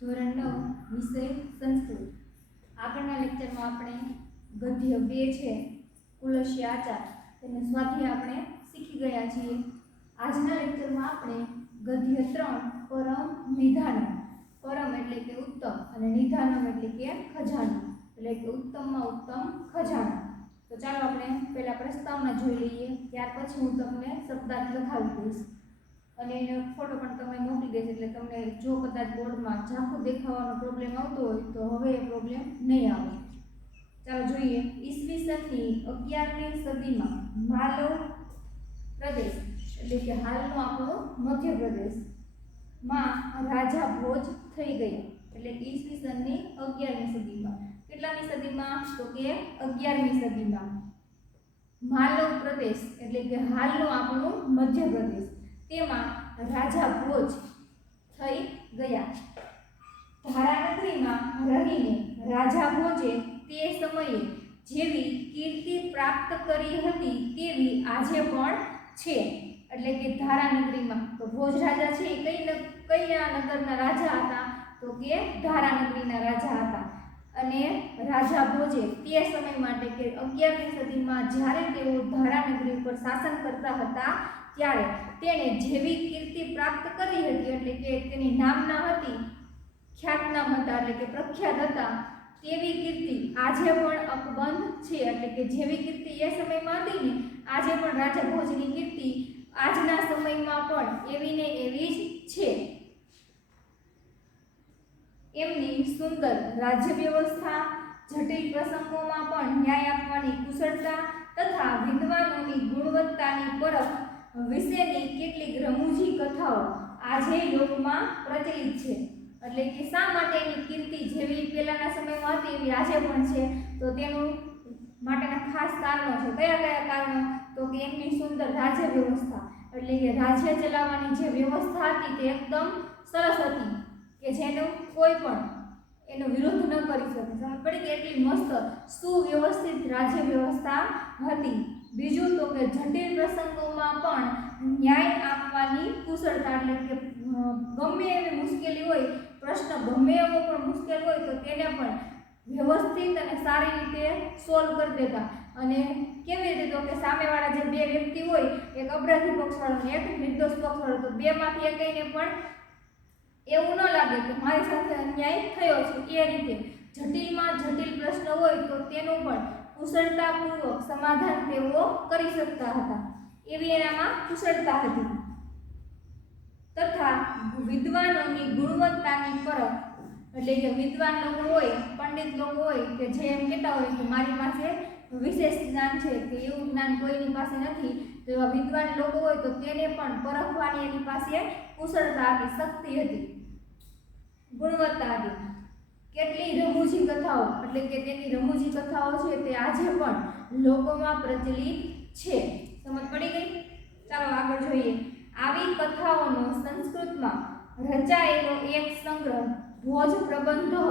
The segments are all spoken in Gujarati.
ધોરણ 9 વિષય સંસ્કૃત. આગળના લેક્ચરમાં આપણે ગદ્ય 2 છે કુલસ્ય આચાર તેનો સ્વાધ્યાય આપણે શીખી ગયા છીએ. આજના લેક્ચરમાં આપણે ગદ્ય 3 પરમ નિધાનમ. પરમ એટલે કે ઉત્તમ અને નિધાનમ એટલે કે ખજાનો, એટલે કે ઉત્તમમાં ઉત્તમ ખજાનો. તો ચાલો આપણે પહેલા પ્રસ્તાવના જોઈ લઈએ, ત્યાર પછી હું તમને શબ્દાર્થ લખાવી દઈશ અને એનો ફોટો પણ તમને મોકલી દઈશ, એટલે તમને જો કદાચ બોર્ડમાં ઝાંખું દેખાવાનો પ્રોબ્લેમ આવતો હોય તો હવે એ પ્રોબ્લેમ નહીં આવે. ચાલો જોઈએ. ઈસવીસનની 11મી સદીમાં માલવ પ્રદેશ એટલે કે હાલનો આપણો મધ્યપ્રદેશ માં રાજા ભોજ થઈ ગયા. એટલે કે ઈસવીસનની 11મી સદીમાં. કેટલામી સદીમાં? તો કે 11મી સદીમાં માલવ પ્રદેશ એટલે કે હાલનો આપણો મધ્યપ્રદેશ તેમાં રાજા ભોજ થઈ ગયા. ધારાનગરીમાં રહીને રાજા ભોજે તે સમયે જેવી કીર્તિ પ્રાપ્ત કરી હતી તેવી આજે પણ છે. એટલે કે ધારાનગરીમાં તો ભોજ રાજા છે એ કયા નગરના રાજા હતા? તો કે ધારાનગરીના રાજા હતા. અને રાજા ભોજે તે સમય માટે કે 11મી સદીમાં જ્યારે તેઓ ધારાનગરી પર શાસન કરતા હતા ત્યારે તેણે જેવી કીર્તિ પ્રાપ્ત કરી હતી, એટલે કે તેની નામના હતી, ખ્યાતનામ હતા, એટલે કે પ્રખ્યાત હતા, તેવી કીર્તિ આજે પણ અકબંધ છે. એટલે કે જેવી કીર્તિ એ સમયમાં હતી ને આજે પણ રાજા ભોજની કીર્તિ આજના સમયમાં પણ એવી ને એવી જ છે. એમની સુંદર રાજ્ય વ્યવસ્થા, જટિલ પ્રસંગોમાં પણ ન્યાય આપવાની કુશળતા તથા વિદ્વાનોની ગુણવત્તાની પરખ વિશેની કેટલીક રમૂજી કથાઓ આજે લોકમાં પ્રચલિત છે. એટલે કે શા માટેની કીર્તિ જેવી પહેલાના સમયમાં હતી એવી આજે પણ છે? તો તેનું માટેના ખાસ કારણો છે. કયા કયા કારણો? તો કે એમની સુંદર રાજ્ય વ્યવસ્થા, એટલે કે રાજ્ય ચલાવવાની જે વ્યવસ્થા હતી તે એકદમ સરસ હતી કે જેનો કોઈ પણ એનો વિરોધ ન કરી શકે. સમજ પડી કે એટલી મસ્ત સુવ્યવસ્થિત રાજ્ય વ્યવસ્થા હતી. બીજું તો કે જટિલ પ્રસંગોમાં પણ ન્યાય આપવાની કુશળતા, એટલે કે ગમે એવી મુશ્કેલી હોય, પ્રશ્ન ગમે એવો પણ મુશ્કેલ હોય તો તેને પણ વ્યવસ્થિત અને સારી રીતે સોલ્વ કરી દેતા. અને કેવી રીતે? તો કે સામેવાળા જે બે વ્યક્તિ હોય, એક અપરાધી પક્ષવાળો અને એક નિર્દોષ પક્ષવાળો, તો બેમાંથી એકને પણ એવું ન લાગે કે મારી સાથે અન્યાય થયો છે. એ રીતે જટિલમાં જટિલ પ્રશ્ન હોય તો તેનું પણ કુશળતાપૂર્વક સમાધાન તેઓ કરી શકતા હતા. એવી એનામાં કુશળતા હતી. તથા વિદ્વાનોની ગુણવત્તાની પરખ, એટલે કે વિદ્વાન લોકો હોય, પંડિત લોકો હોય કે જે એમ કહેતા હોય કે મારી પાસે વિશેષ જ્ઞાન છે કે એવું જ્ઞાન કોઈની પાસે નથી, તો એવા વિદ્વાન લોકો હોય તો તેને પણ પરખવાની એની પાસે કુશળતા હતી, શક્તિ હતી, ગુણવત્તા હતી. કેટલી રમૂજી કથાઓ, એટલે કે તેની રમૂજી કથાઓ છે તે આજે પણ લોકોમાં પ્રચલિત છે. સમજ પડી ગઈ? ચાલો આગળ જોઈએ. આવી કથાઓનો સંસ્કૃતમાં રચાયેલો એક સંગ્રહ ભોજ પ્રબંધો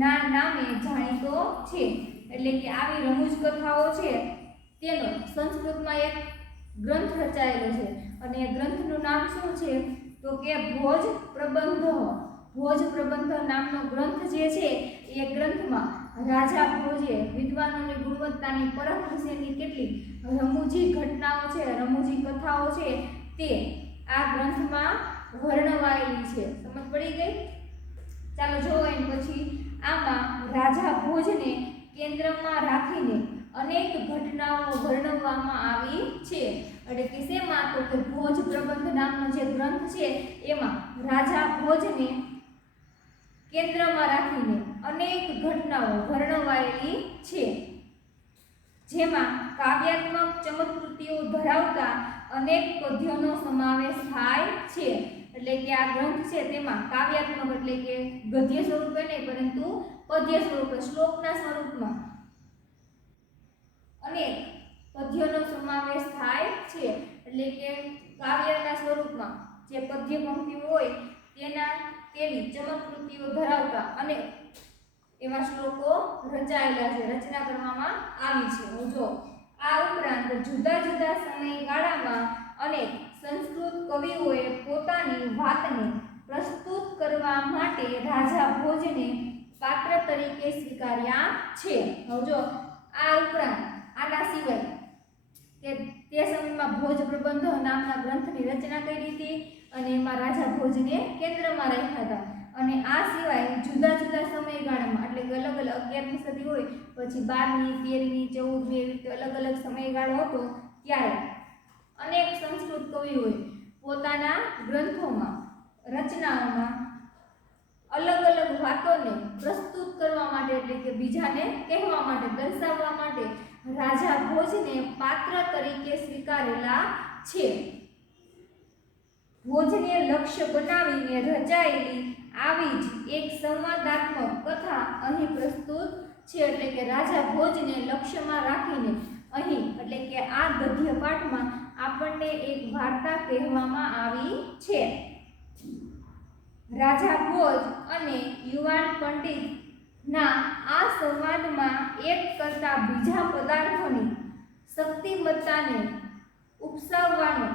ના નામે જાણીતો છે. એટલે કે આવી રમૂજ કથાઓ છે તેનો સંસ્કૃતમાં એક ગ્રંથ રચાયેલો છે અને એ ગ્રંથનું નામ શું છે? તો કે ભોજ પ્રબંધો. ભોજ પ્રબંધ નામનો ગ્રંથ જે છે એ ગ્રંથમાં રાજા ભોજે વિદ્વાનોની ગુણવત્તાની પરખ વિશેની કેટલીક રમૂજી ઘટનાઓ છે, રમૂજી કથાઓ છે તે આ ગ્રંથમાં વર્ણવાયેલી છે. સમજ પડી ગઈ? ચાલો જોવો. એમ પછી આમાં રાજા ભોજને કેન્દ્રમાં રાખીને અનેક ઘટનાઓ વર્ણવવામાં આવી છે. એટલે કે શેમાં? તો કે ભોજ પ્રબંધ નામનો જે ગ્રંથ છે એમાં રાજા ભોજને કેન્દ્રમાં રાખીને અનેક ઘટનાઓ વર્ણવાયેલી છે, જેમાં કાવ્યાત્મક ચમત્કૃતિઓ ધરાવતા અનેક પદ્યોનો સમાવેશ થાય છે. એટલે કે આ ગ્રંથ છે તેમાં કાવ્યાત્મક એટલે કે ગદ્ય સ્વરૂપે નહીં પરંતુ પદ્ય સ્વરૂપે, શ્લોકના સ્વરૂપમાં અનેક પદ્યોનો સમાવેશ થાય છે. એટલે કે કાવ્યના સ્વરૂપમાં જે પદ્ય પંક્તિઓ હોય તેની ચમત્કૃતિઓ ધરાવતા અને એવા શ્લોકો રચાયેલા છે, રચના કરવામાં આવી છે. જો આ ઉપરાંત જુદા જુદા સમયગાળામાં અનેક સંસ્કૃત કવિઓએ પોતાની વાતને પ્રસ્તુત કરવા માટે માટે રાજા ભોજને પાત્ર તરીકે સ્વીકાર્યા છે. હવે જો આ ઉપરાંત આના સિવાય કે તે સમયમાં ભોજ પ્રબંધ નામના ગ્રંથની રચના કરી હતી અને એમાં રાજા ભોજને કેન્દ્રમાં રાખ્યા હતા. અને આ સિવાય જુદા જુદા સમયગાળામાં એટલે કે અલગ અલગ 11મી સદી હોય પછી 12મી 13મી 14મી એવી રીતે અલગ અલગ સમયગાળો હતો ત્યારે અનેક સંસ્કૃત કવિઓએ પોતાના ગ્રંથોમાં રચનાઓમાં અલગ અલગ વાતોને પ્રસ્તુત કરવા માટે એટલે કે બીજાને કહેવા માટે દર્શાવવા માટે રાજા ભોજને પાત્ર તરીકે સ્વીકારેલા છે. ભોજને લક્ષ્ય બનાવીને રચાયેલી આવી જ એક સંવાદાત્મક કથા અહીં પ્રસ્તુત છે. એટલે કે રાજા ભોજને લક્ષ્યમાં રાખીને અહીં એટલે કે આ ગદ્ય પાઠમાં આપણને એક વાર્તા કહેવામાં આવી છે. રાજા ભોજ અને યુવાન પંડિતના આ સંવાદમાં એક કરતા બીજા પદાર્થોની શક્તિમત્તાને ઉપસાવવાનો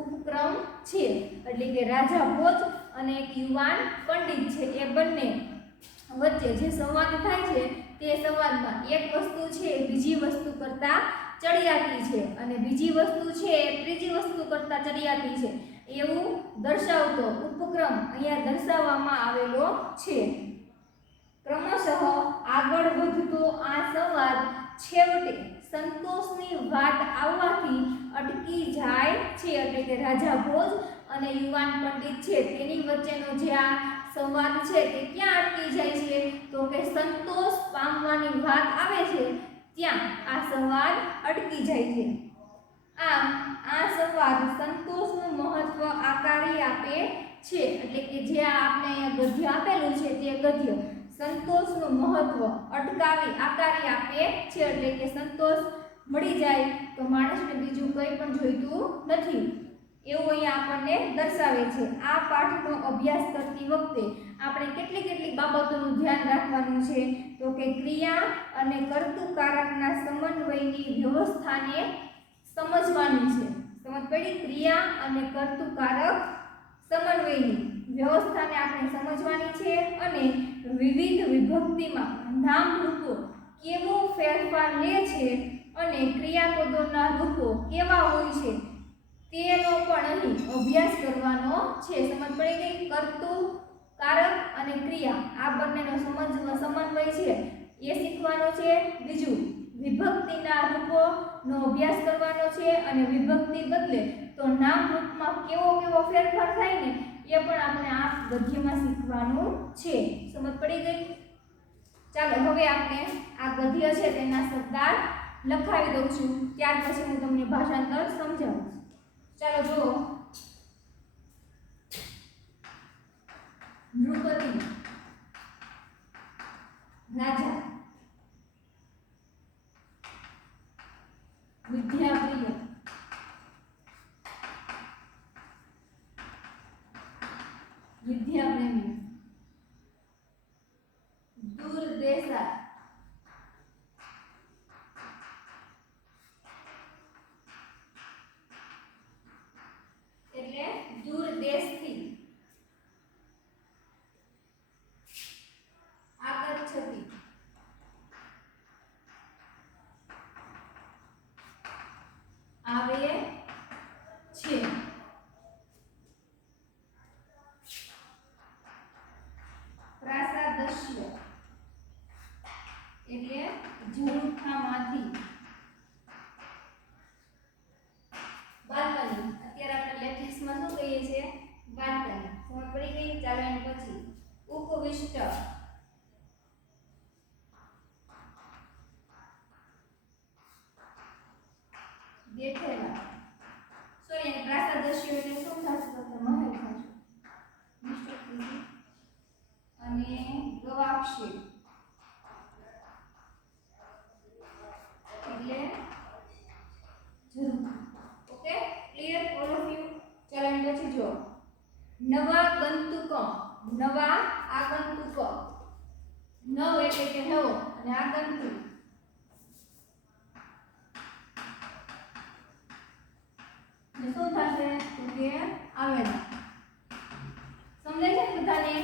ઉપક્રમ છે. એટલે કે રાજા ભોજ અને એક યુવાન પંડિત છે એ બંને વચ્ચે જે સંવાદ થાય છે તે સંવાદમાં એક વસ્તુ છે બીજી વસ્તુ કરતા ચડિયાતી છે અને બીજી વસ્તુ છે ત્રીજી વસ્તુ કરતા ચડિયાતી છે એવું દર્શાવતો ઉપક્રમ અહીંયા દર્શાવવામાં આવેલો છે. ક્રમશઃ આગળ વધતો આ સંવાદ છેવટે સંતોષની વાત આવવાથી અટકી જાય છે. એટલે કે રાજા ભોજ અને યુવાન પંડિત છે તેની વચ્ચેનો જે આ સંવાદ છે તે ક્યાં અટકી જાય છે તો કે સંતોષ પામવાની વાત આવે છે ત્યાં આ સંવાદ અટકી જાય છે. આમ આ સંવાદ સંતોષનું મહત્વ આકારી આપે છે. એટલે કે જે આપણે અહીંયા ગદ્ય આપેલું છે તે ગદ્ય સંતોષનું મહત્વ અટકાવી આકારી આપે છે. એટલે કે સંતોષ મળી જાય તો માણસને બીજું કંઈ પણ જોઈતું નથી એવું અહીંયા આપણને દર્શાવે છે. આ પાઠનો અભ્યાસ કરતી વખતે આપણે કેટલી બાબતોનું ધ્યાન રાખવાનું છે તો કે ક્રિયા અને કર્તૃકારકના સમન્વયની વ્યવસ્થાને સમજવાની છે. સમજ પડી? ક્રિયા અને કર્તૃકારક સમન્વયની વ્યવસ્થાને આપણે સમજવાની છે અને વિવિધ વિભક્તિમાં નામરૂપો કેવો ફેરફાર લે છે અને ક્રિયાપદોના રૂપો કેવા હોય છે તેનો પણ અહીં અભ્યાસ કરવાનો છે. સમજ પડી ગઈ? કર્તૃકારક અને ક્રિયા આ બંનેનો સમન્વય છે એ શીખવાનો છે. બીજું વિભક્તિના રૂપોનો અભ્યાસ કરવાનો છે અને વિભક્તિ બદલે તો નામ રૂપમાં કેવો ફેરફાર થાય ને એ પણ આપણે આ ગદ્યમાં શીખવાનું છે. સમજ પડી ગઈ? ચાલો હવે આપણે આ ગદ્ય છે તેના શબ્દાર્થ લખાવી દઉં છું ત્યાર પછી હું તમને ભાષાંતર સમજાવું. ચાલો જુઓ. નૃપતિ રાજા, વિદ્યાપ્રિય વિદ્યાપ્રેમી, દૂરદેશા એટલે દૂર દેશથી, આગચ્છતિ આવે છે, પ્રાસાદસ્ય એટલે ઝરૂખામાંથી, બાલ્કની અત્યારે આપણે લેટેસ્ટમાં શું કહીએ છીએ બાલ્કની. સમજ પડી ગઈ? ચાલો એના પછી ઉપવિષ્ટ બેઠેલા. સોરી પ્રાસાદસ્ય એટલે શું થશે તો મહેલ થશે. અને ગવાક્ષી એટલે જરૂર. Okay, clear all of you? ચાલો એમ પછી જો નવા ગંતુક, નવા આગંતુક, નવ એટલે કે નવો અને આગંતુક શું થશે તો કે આવેલા. સમજાય છે બધાને?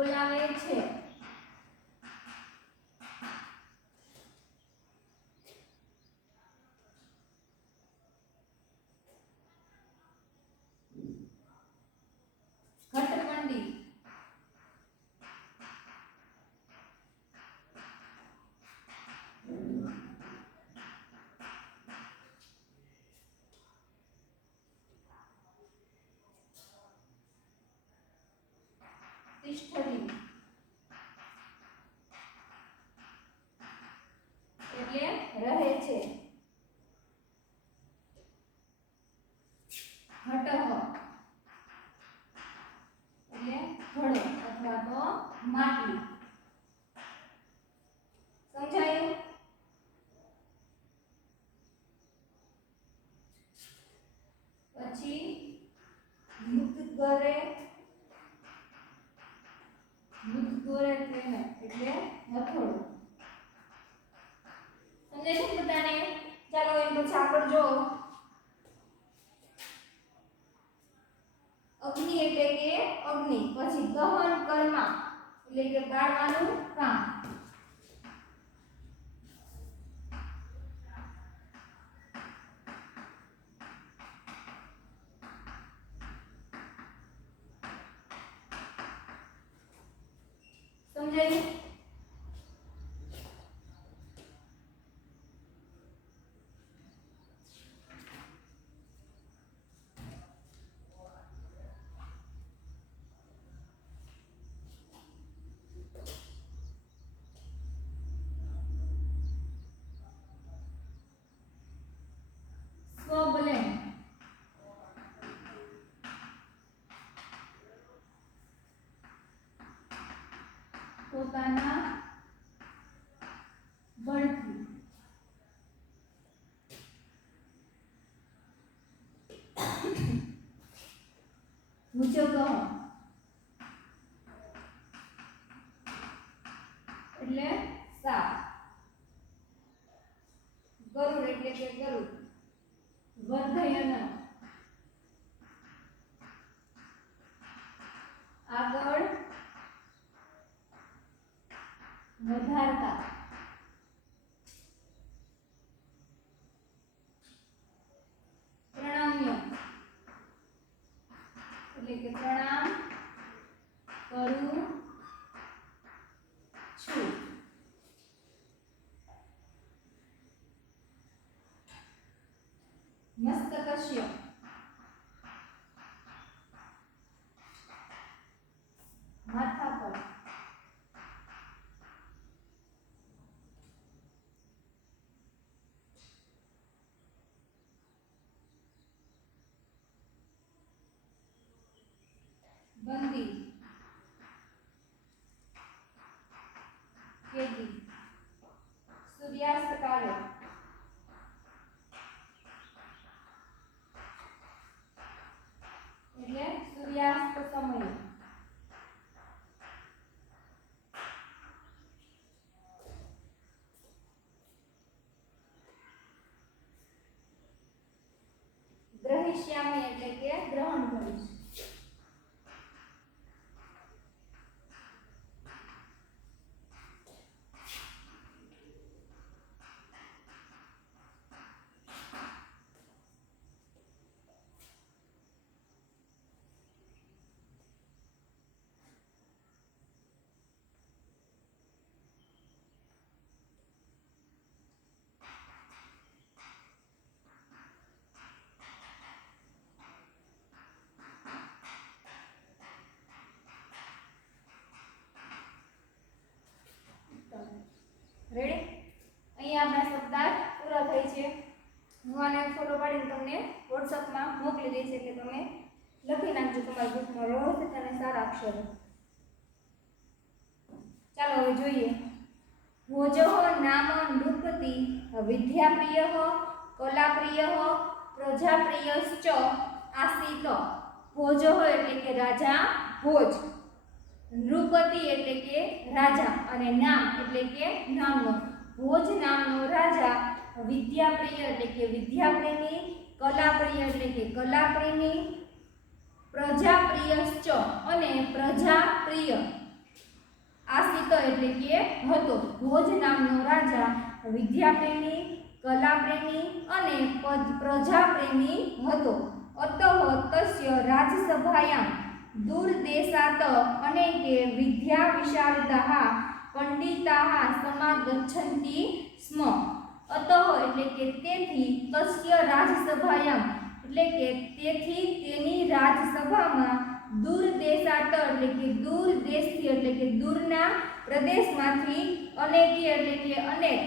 બોલાવે છે. ઘટમંડી તિષ્ઠતી એટલે રહે છે. ઘટહ એટલે ઘડો અથવા તો માટી. સમજાયું? પછી મુદ્ગરે એટલે હથોડો. સમજાય છે બધાને? ચાલો એમ પછી આગળ જો. અગ્નિ એટલે કે અગ્નિ. પછી દહન કર્મા એટલે કે બાળવાનું કામ. સમજાયું? સ્વબલેન પોતાના બળથી. ભુજગઃ એટલે સાપ. ગરુડ એટલે કે ગરુડ. વર્ધયન આગળ વધારતા. પ્રણમ્ય એટલે કે પ્રણામ કરું છું. મસ્તકસ્ય માથા પર. બંદી કેદી. સૂર્યાસ્ત કાલે એટલે સૂર્યાસ્ત સમયે. ગ્રહિષ્યામિ એટલે કે ગ્રહણ કરીશ. રેડી? અહીંયા આપણા શબ્દાર્થ પૂરા થાય છે. હું આને ફોટો પાડીને તમને વોટ્સઅપમાં મોકલી દઈશ એટલે તમે લખી નાખજો તમારી બુકમાં વ્યવસ્થિત અને સારા અક્ષરો. ચાલો હવે જોઈએ. ભોજઃ નામ નૃપતિ વિદ્યાપ્રિયઃ કલાપ્રિયઃ પ્રજાપ્રિયશ્ચ આસીત. ભોજઃ એટલે કે રાજા ભોજ. નૃપતિ એટલે કે રાજા અને નામ એટલે કે નામનો. ભોજ નામનો રાજા વિદ્યાપ્રિય એટલે કે વિદ્યાપ્રેમી, કલાપ્રિય એટલે કે કલાપ્રેમી, પ્રજાપ્રિયશ્ચ અને પ્રજાપ્રિય આસિત એટલે કે હતો. ભોજ નામનો રાજા વિદ્યાપ્રેમી, કલાપ્રેમી અને પ્રજાપ્રેમી હતો. અતઃ તસ્ય રાજસભાયામ દૂરદેશાત અનેકે વિદ્યા વિશારદાઃ પંડિતાઃ સમાગચ્છન્તિ સ્મ. અતઃ એટલે કે તેથી, તસ્ય રાજસભાયામ એટલે કે તેથી, તેની રાજસભામાં દૂરદેશાત એટલે કે દૂર દેશથી એટલે કે દૂરના પ્રદેશમાંથી અનેકી એટલે કે અનેક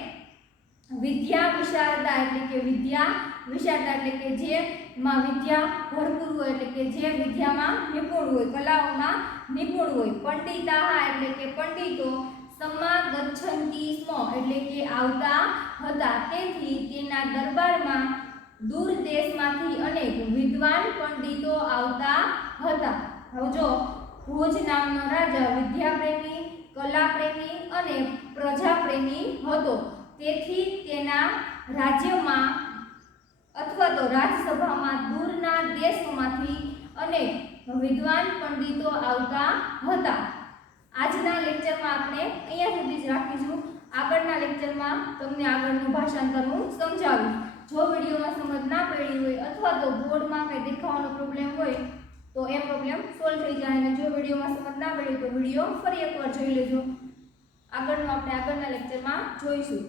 વિદ્યા વિશારદા એટલે કે વિદ્યા વિશારદા એટલે કે જેમાં વિદ્યા ભરપૂર હોય એટલે કે જે વિદ્યામાં નિપુણ હોય, કલાઓમાં નિપુણ હોય, પંડિતાહ એટલે કે પંડિતો, સમાગચ્છન્તિ સ્મ એટલે કે આવતા હતા. તેથી તેના દરબારમાં દૂર દેશમાંથી અનેક વિદ્વાન પંડિતો આવતા હતા. હવે જો ભોજ નામનો રાજા વિદ્યાપ્રેમી, કલાપ્રેમી અને પ્રજાપ્રેમી હતો. તેથી તેના રાજ્યમાં અથવા તો રાજસભામાં દૂરના દેશોમાંથી અનેક વિદ્વાન પંડિતો આવતા હતા. આજના લેક્ચરમાં આપણે અહીંયા સુધી જ રાખીશું. આગળના લેક્ચરમાં તમને આગળનું ભાષાંતર હું સમજાવીશ. જો વિડીયોમાં સમજ ના પડી હોય અથવા તો બોર્ડમાં કંઈ દેખાવાનો પ્રોબ્લેમ હોય તો એ પ્રોબ્લેમ સોલ્વ થઈ જાય. અને જો વિડીયોમાં સમજ ના પડી તો વિડીયો ફરી એકવાર જોઈ લેજો. આગળનું આપણે આગળના લેક્ચરમાં જોઈશું.